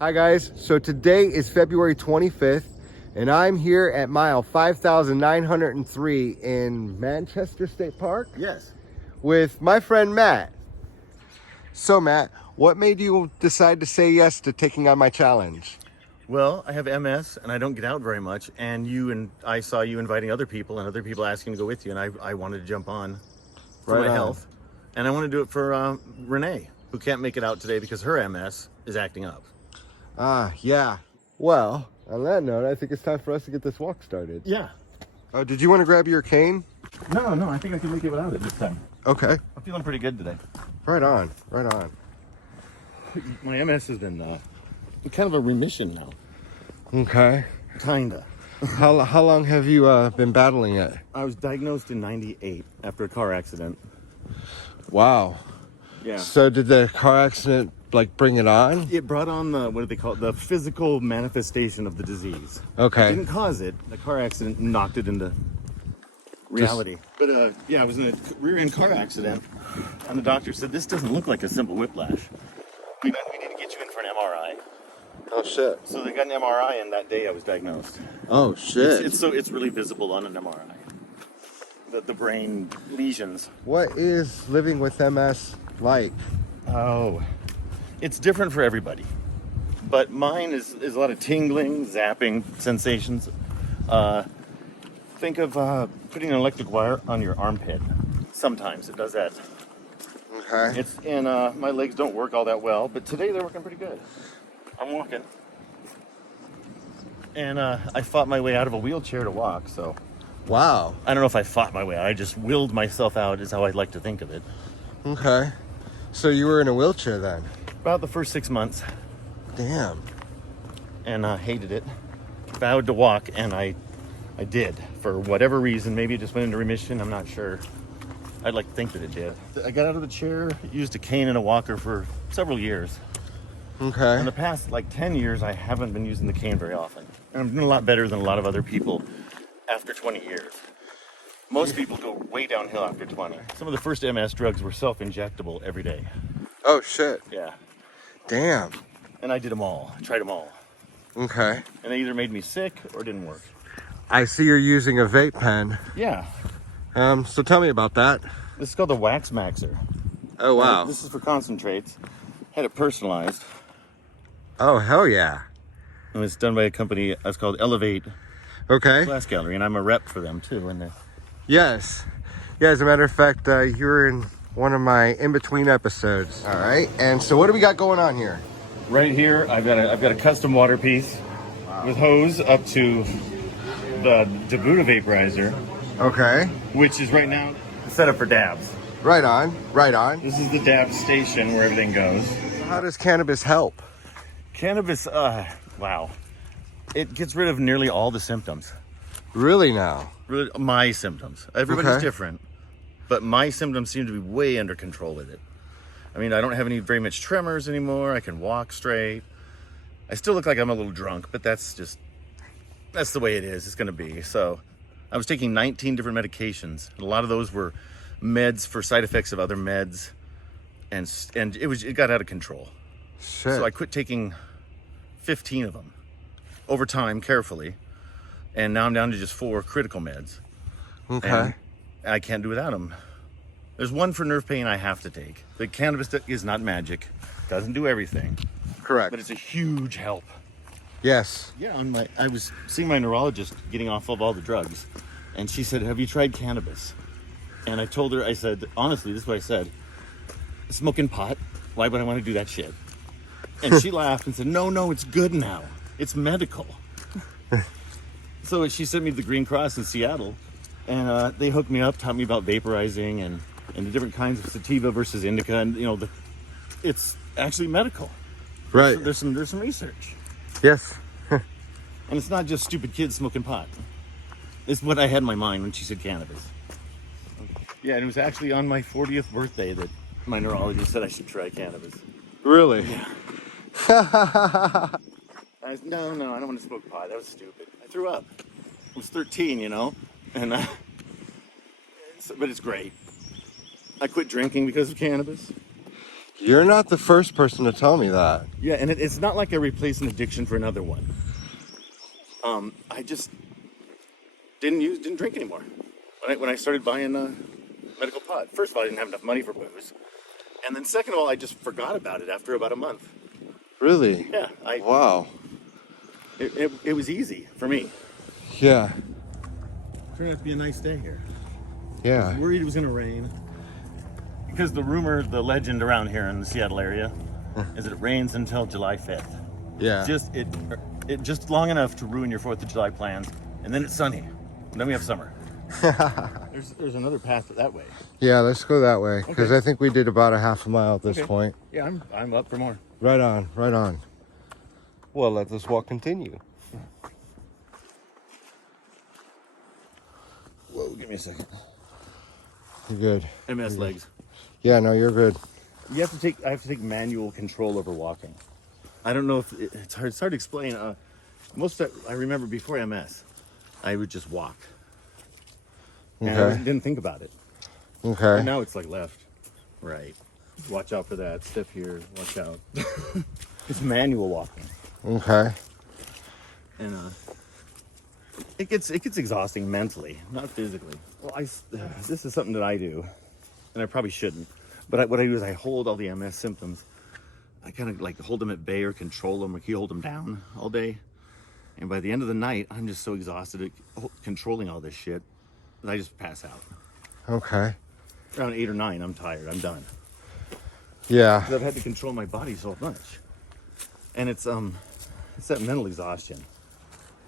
Hi guys, so today is February 25th and I'm here at mile 5,903 in Manchester State Park. Yes. With my friend Matt. So Matt, what made you decide to say yes to taking on my challenge? Well, I have MS and I don't get out very much, and I saw you inviting other people and other people asking to go with you, and I wanted to jump on for Right my on. health, and I want to do it for Renee, who can't make it out today because her MS is acting up. Yeah. Well, on that note, I think it's time for us to get this walk started. Yeah. Did you want to grab your cane? No, I think I can make it without it this time. Okay. I'm feeling pretty good today. Right on, right on. My MS has been in kind of a remission now. Okay. Kinda. How long have you been battling it? I was diagnosed in '98 after a car accident. Wow. Yeah. So did the car accident like bring it on? It brought on what do they call it? The physical manifestation of the disease. Okay. It didn't cause it. The car accident knocked it into reality. But yeah, I was in a rear-end car accident, and the doctor said, this doesn't look like a simple whiplash. We need to get you in for an MRI. Oh shit. So they got an MRI, and that day I was diagnosed. Oh shit. It's really visible on an MRI. The brain lesions. What is living with MS like? Oh, it's different for everybody. But mine is a lot of tingling, zapping sensations. Think of putting an electric wire on your armpit. Sometimes it does that. Okay. My legs don't work all that well, but today they're working pretty good. I'm walking. And I fought my way out of a wheelchair to walk, so. Wow. I don't know if I fought my way out. I just willed myself out is how I'd like to think of it. Okay. So you were in a wheelchair then? About the first 6 months. Damn. And hated it. Vowed to walk, and I did. For whatever reason, maybe it just went into remission, I'm not sure. I'd like to think that it did. I got out of the chair, used a cane and a walker for several years. Okay. In the past, 10 years, I haven't been using the cane very often. And I'm doing a lot better than a lot of other people after 20 years. Most people go way downhill after 20. Some of the first MS drugs were self-injectable every day. Oh shit. Yeah. Damn. And I did them all. I tried them all. Okay. And they either made me sick or didn't work. I see you're using a vape pen. Yeah. So tell me about that. This is called the Wax Maxer. Oh wow. This is for concentrates. Had it personalized. Oh hell yeah. And it's done by a company that's called Elevate Okay. Glass Gallery, and I'm a rep for them too. And Yes. Yeah, as a matter of fact, you were in one of my in-between episodes. All right. And so what do we got going on here? right here, I've got a custom water piece with hose up to the Buddha vaporizer, Okay. which is right now set up for dabs. Right on. Right on. This is the dab station where everything goes. How does cannabis help? Cannabis, wow. It gets rid of nearly all the symptoms. Really now? Really, my symptoms. Everybody's Okay. different, but my symptoms seem to be way under control with it. I mean, I don't have very much tremors anymore. I can walk straight. I still look like I'm a little drunk, but that's the way it is. It's going to be. So I was taking 19 different medications. And a lot of those were meds for side effects of other meds. And it got out of control. Shit. So I quit taking 15 of them over time, carefully. And now I'm down to just 4 critical meds. Okay. And I can't do without them. There's one for nerve pain I have to take. The cannabis is not magic. Doesn't do everything. Correct. But it's a huge help. Yes. Yeah, I was seeing my neurologist getting off of all the drugs. And she said, have you tried cannabis? And I told her, I said, honestly, this is what I said. Smoking pot, why would I want to do that shit? And she laughed and said, no, it's good now. It's medical. So she sent me to the Green Cross in Seattle. And they hooked me up, taught me about vaporizing and the different kinds of sativa versus indica. And, it's actually medical. Right. There's some research. Yes. And it's not just stupid kids smoking pot. It's what I had in my mind when she said cannabis. Yeah, and it was actually on my 40th birthday that my neurologist said I should try cannabis. Really? Yeah. No, I don't want to smoke pot. That was stupid. I threw up. I was 13, and but it's great. I quit drinking because of cannabis. You're not the first person to tell me that. Yeah, and it's not like I replaced an addiction for another one. I just didn't drink anymore. When I started buying medical pot. First of all, I didn't have enough money for booze. And then second of all, I just forgot about it after about a month. Really? Yeah. Wow. It was easy for me. Yeah. Turned out to be a nice day here. Yeah. I was worried it was going to rain. Because the legend around here in the Seattle area is that it rains until July 5th. Yeah. Just long enough to ruin your 4th of July plans, and then it's sunny. And then we have summer. There's another path that way. Yeah, let's go that way, because Okay. I think we did about a half a mile at this Okay. point. Yeah, I'm up for more. Right on, right on. Well, let this walk continue. Whoa, give me a second. You're good. MS legs. Yeah, no, you're good. I have to take manual control over walking. I don't know if it's hard to explain. I remember before MS, I would just walk. And I Okay. didn't think about it. Okay. And now it's like left, right. Watch out for that. Step here. Watch out. It's manual walking, Okay. and it gets exhausting mentally, not physically. Well, this is something that I do, and I probably shouldn't. But what I do is I hold all the MS symptoms. I kind of like hold them at bay or control them or hold them down all day. And by the end of the night, I'm just so exhausted at controlling all this shit that I just pass out. Okay. Around 8 or 9, I'm tired. I'm done. Yeah. 'Cause I've had to control my body so much, and it's that mental exhaustion.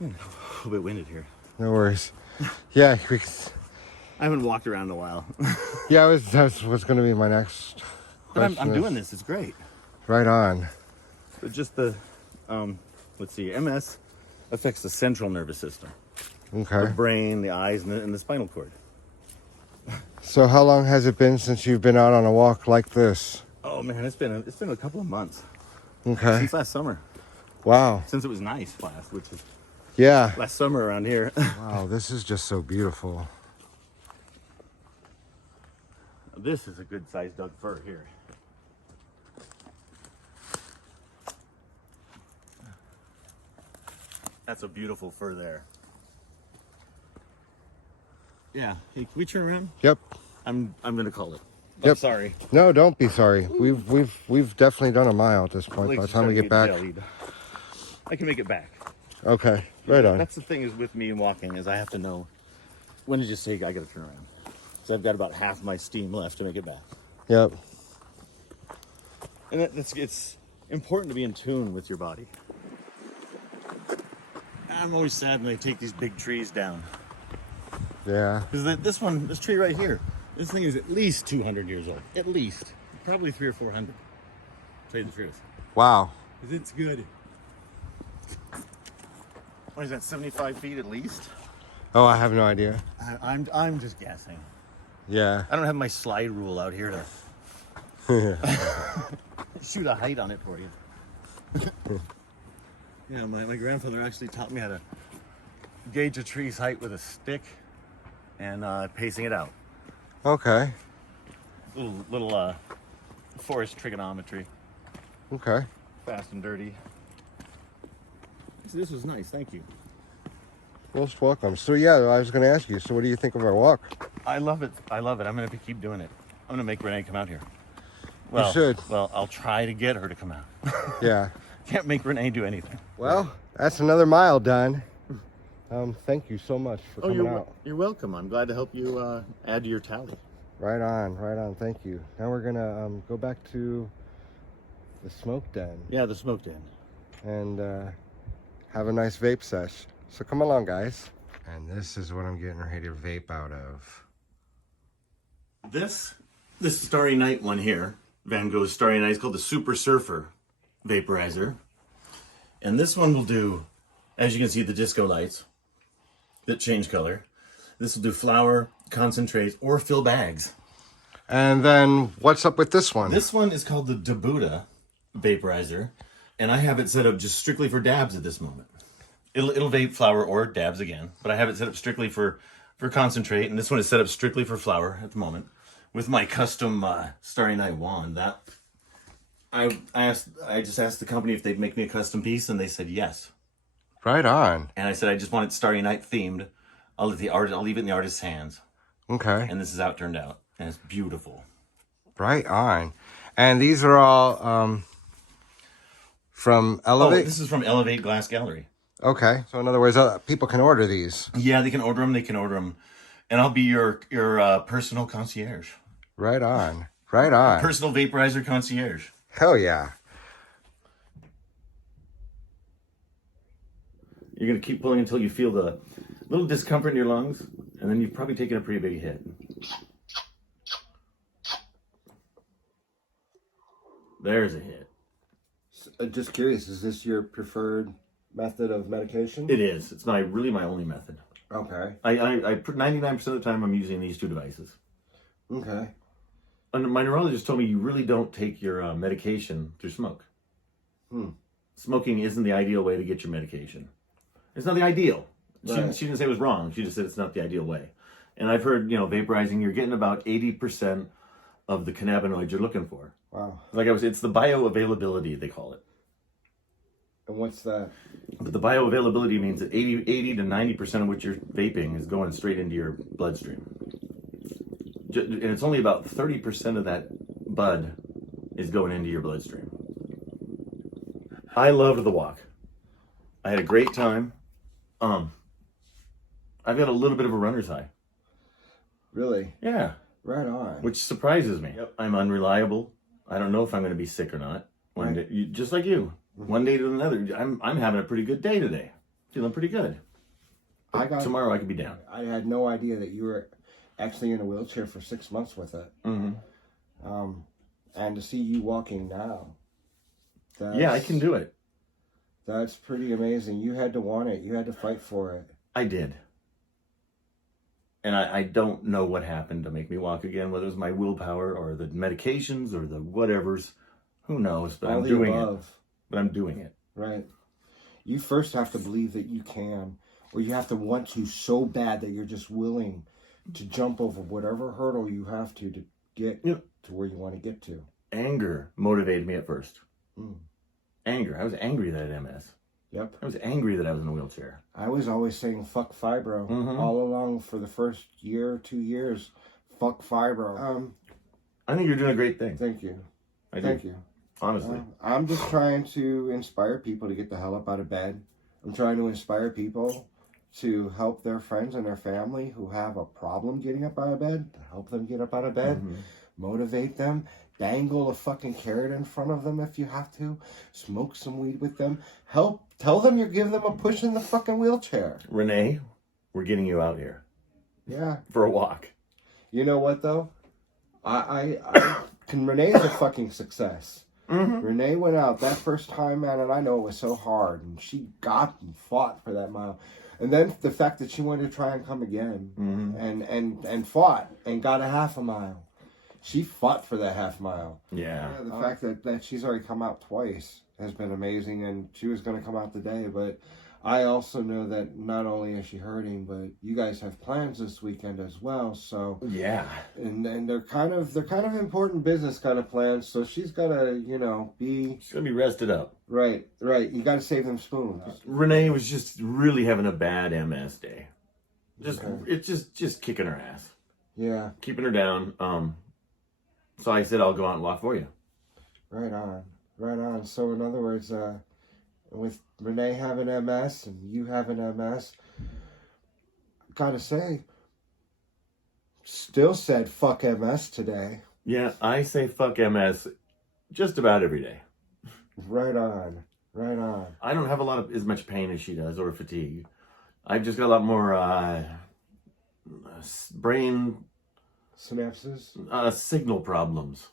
A little bit winded here. No worries. Yeah. I haven't walked around in a while, Yeah, that was going to be my next but I'm question. doing this. It's great. Right on. But just let's see, MS affects the central nervous system, the Okay. brain, the eyes, and the spinal cord. So how long has it been since you've been out on a walk like this? Oh man, it's been a couple of months Okay. since last summer. Wow. Since it was nice which is Yeah. last summer around here. Wow, this is just so beautiful. This is a good sized Doug fir here. That's a beautiful fir there. Yeah. Hey, can we turn around? Yep. I'm gonna call it. I'm Yep. sorry. No, don't be sorry. We've definitely done a mile at this point by the Legs are time we starting get to back. jellied. I can make it back. Okay. Right on. That's the thing is with me and walking is I have to know when to just say I gotta turn around. So I've got about half my steam left to make it back. Yep. And it's important to be in tune with your body. I'm always sad when they take these big trees down. Yeah. Because this tree right here, this thing is at least 200 years old. At least. Probably 300 or 400. To tell you the truth. Wow. Because it's good. What is that, 75 feet at least? Oh, I have no idea. I'm just guessing. Yeah. I don't have my slide rule out here to shoot a height on it for you. Yeah, my grandfather actually taught me how to gauge a tree's height with a stick and pacing it out. Okay. Little forest trigonometry. Okay. Fast and dirty. This was nice, thank you. Most welcome. So yeah, I was going to ask you. So what do you think of our walk? I love it. I'm gonna keep doing it. I'm gonna make Renee come out here. Well, You should. Well, I'll try to get her to come out. Yeah. Can't make Renee do anything. Well, that's another mile done. Thank you so much for coming you're out. you're welcome. I'm glad to help you add to your tally. Right on, right on. Thank you. Now we're gonna go back to the smoke den Yeah, the smoke den. and have a nice vape sesh. So come along, guys. And this is what I'm getting ready to vape out of. This Starry Night one here, Van Gogh's Starry Night, is called the Super Surfer Vaporizer. And this one will do, as you can see, the disco lights that change color. This will do flower, concentrates, or fill bags. And then what's up with this one? This one is called the Dabuda Vaporizer, and I have it set up just strictly for dabs at this moment. It'll vape flower or dabs again, but I have it set up strictly for concentrate, and this one is set up strictly for flower at the moment with my custom Starry Night wand. That I just asked the company if they'd make me a custom piece, and they said yes. Right on. And I said I just want it Starry Night themed. I'll leave it in the artist's hands. Okay. And this is how it turned out, and it's beautiful. Right on. And these are all from Elevate? Oh, this is from Elevate Glass Gallery. Okay. So in other words, people can order these. Yeah, they can order them. And I'll be your personal concierge. Right on. Right on. Personal vaporizer concierge. Hell yeah. You're going to keep pulling until you feel the little discomfort in your lungs, and then you've probably taken a pretty big hit. There's a hit. Just curious, is this your preferred method of medication? It is. It's really my only method. Okay. I 99% of the time I'm using these two devices. Okay. And my neurologist told me you really don't take your medication through smoke. Smoking isn't the ideal way to get your medication. It's not the ideal. Right. She didn't say it was wrong. She just said it's not the ideal way. And I've heard, vaporizing, you're getting about 80% of the cannabinoids you're looking for. Wow. It's the bioavailability, they call it. And what's that? But the bioavailability means that 80 to 90% of what you're vaping is going straight into your bloodstream. And it's only about 30% of that bud is going into your bloodstream. I loved the walk. I had a great time. I've got a little bit of a runner's high. Really? Yeah. Right on. Which surprises me. Yep. I'm unreliable. I don't know if I'm going to be sick or not. One day, just like you. One day to another. I'm having a pretty good day today. Feeling pretty good. Tomorrow I could be down. I had no idea that you were actually in a wheelchair for 6 months with it. Mm-hmm. And to see you walking now. Yeah, I can do it. That's pretty amazing. You had to want it. You had to fight for it. I did. And I don't know what happened to make me walk again, whether it was my willpower or the medications or the whatevers. Who knows? But I'm doing it. But I'm doing it. Right. You first have to believe that you can, or you have to want to so bad that you're just willing to jump over whatever hurdle you have to get to where you want to get to. Anger motivated me at first. Anger. I was angry that I had MS. Yep. I was angry that I was in a wheelchair. I was always saying fuck fibro all along for the first year, 2 years. Fuck fibro. I think you're doing a great thing. Thank you. Thank you. Honestly. I'm just trying to inspire people to get the hell up out of bed. I'm trying to inspire people to help their friends and their family who have a problem getting up out of bed, to help them get up out of bed, motivate them, dangle a fucking carrot in front of them if you have to, smoke some weed with them, tell them you're giving them a push in the fucking wheelchair. Renee, we're getting you out here. Yeah. For a walk. You know what though? Renee's a fucking success. Renee went out that first time, man, and I know it was so hard, and she got and fought for that mile. And then the fact that she wanted to try and come again and fought and got a half a mile. She fought for that half mile. Yeah. The fact that she's already come out twice has been amazing, and she was going to come out today, but I also know that not only is she hurting, but you guys have plans this weekend as well. So yeah, and they're kind of important business kind of plans. So she's got to she's gonna be rested up. Right. You got to save them spoons. Renee was just really having a bad MS day. It's just kicking her ass. Yeah, keeping her down. So I said I'll go out and walk for you. Right on. So in other words, with Renee having MS and you having MS, gotta say, still said fuck MS today. Yeah, I say fuck MS just about every day. Right on. I don't have as much pain as she does or fatigue. I've just got a lot more brain synapses, signal problems.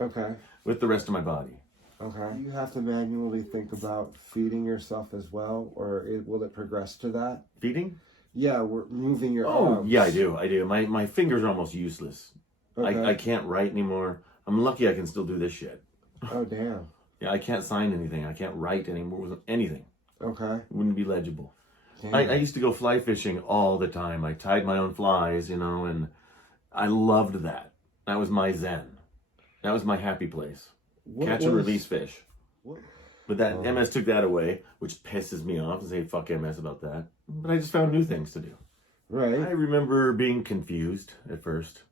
Okay. With the rest of my body. Okay. You have to manually think about feeding yourself as well, or will it progress to that? Feeding? Yeah, we're moving your arms. Yeah, I do. My fingers are almost useless. Okay. I can't write anymore. I'm lucky I can still do this shit. Oh, damn. Yeah, I can't sign anything. I can't write anymore with anything. Okay. It wouldn't be legible. I used to go fly fishing all the time. I tied my own flies, and I loved that. That was my zen. That was my happy place. Catch and release fish. What? But that MS took that away, which pisses me off. I say fuck MS about that. But I just found new things to do. Right. I remember being confused at first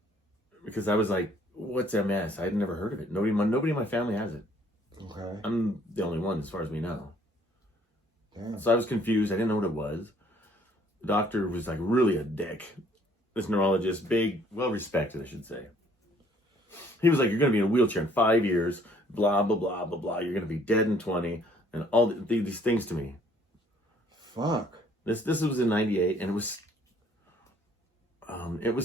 because I was like, "What's MS?" I'd never heard of it. Nobody in my family has it. Okay. I'm the only one, as far as we know. Damn. So I was confused. I didn't know what it was. The doctor was like really a dick. This neurologist, big, well respected, I should say. He was like, "You're going to be in a wheelchair in 5 years. Blah blah blah blah blah. You're going to be dead in 20, and all these things to me." Fuck. This was in '98, and it was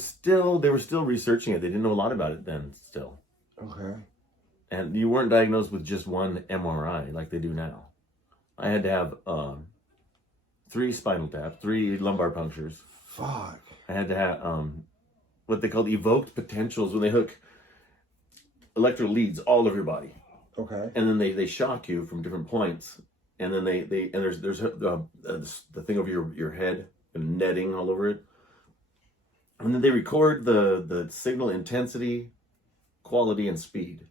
still, they were still researching it. They didn't know a lot about it then still. Okay. And you weren't diagnosed with just one MRI like they do now. I had to have 3 spinal taps, 3 lumbar punctures. Fuck. I had to have what they call evoked potentials, when they hook electrical leads all over your body. Okay. And then they shock you from different points. And then there's the thing over your head and netting all over it. And then they record the signal intensity, quality, and speed.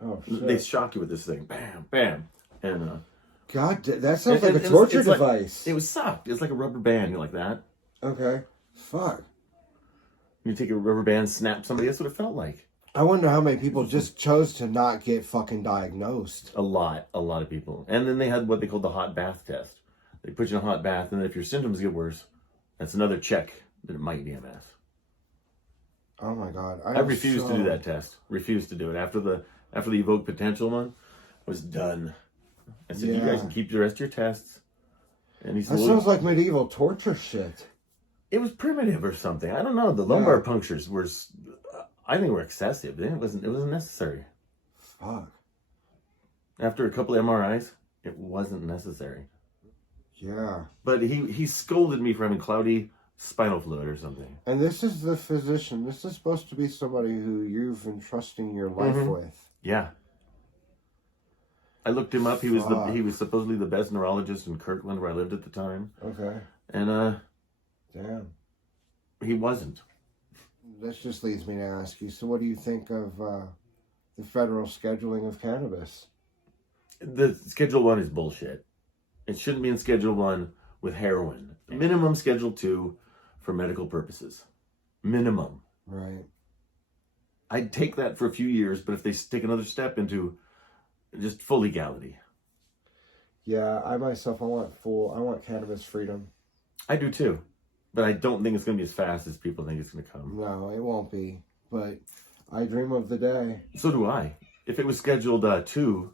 Oh shit. They shock you with this thing, bam, bam, and God, that sounds like a it's torture like, device. it was sucked. It's like a rubber band, you know, like that. Okay. Fuck. You take a rubber band, snap somebody. That's what it felt like. I wonder how many people just chose to not get fucking diagnosed. A lot of people. And then they had what they called the hot bath test. They put you in a hot bath, and then if your symptoms get worse, that's another check that it might be MS. Oh my God. I refused to do that test. Refused to do it. After the evoked potential one, I was done. I said, "You guys can keep the rest of your tests." And he said, That sounds like medieval torture shit. It was primitive or something. I don't know. The lumbar punctures were, I think, were excessive. It wasn't necessary. Fuck. After a couple of MRIs, it wasn't necessary. Yeah. But he scolded me for having cloudy spinal fluid or something. And this is the physician. This is supposed to be somebody who you've been trusting your life with. Yeah. I looked him up. He was supposedly the best neurologist in Kirkland, where I lived at the time. Okay. And Damn. he wasn't. This just leads me to ask you, so what do you think of the federal scheduling of cannabis? The Schedule 1 is bullshit. It shouldn't be in Schedule 1 with heroin. Minimum Schedule 2 for medical purposes. Minimum. Right. I'd take that for a few years, but if they take another step into just full legality. Yeah, I want cannabis freedom. I do too. But I don't think it's going to be as fast as people think it's going to come. No, it won't be. But I dream of the day. So do I. If it was Scheduled 2,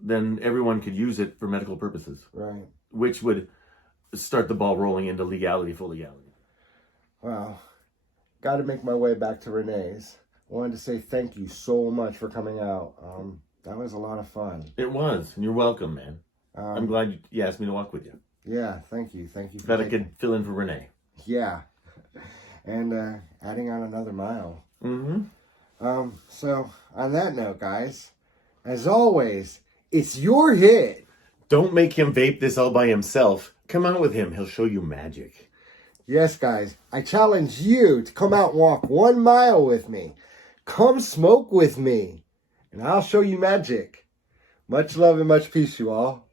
then everyone could use it for medical purposes. Right. Which would start the ball rolling into legality, full legality. Wow. Got to make my way back to Renee's. I wanted to say thank you so much for coming out. That was a lot of fun. It was. And you're welcome, man. I'm glad you asked me to walk with you. Yeah, thank you. Thank you. Glad I could fill in for Renee. Yeah. And adding on another mile. Mm-hmm. So, on that note, guys, as always, it's your hit. Don't make him vape this all by himself. Come out with him. He'll show you magic. Yes, guys, I challenge you to come out and walk 1 mile with me. Come smoke with me, and I'll show you magic. Much love and much peace, you all.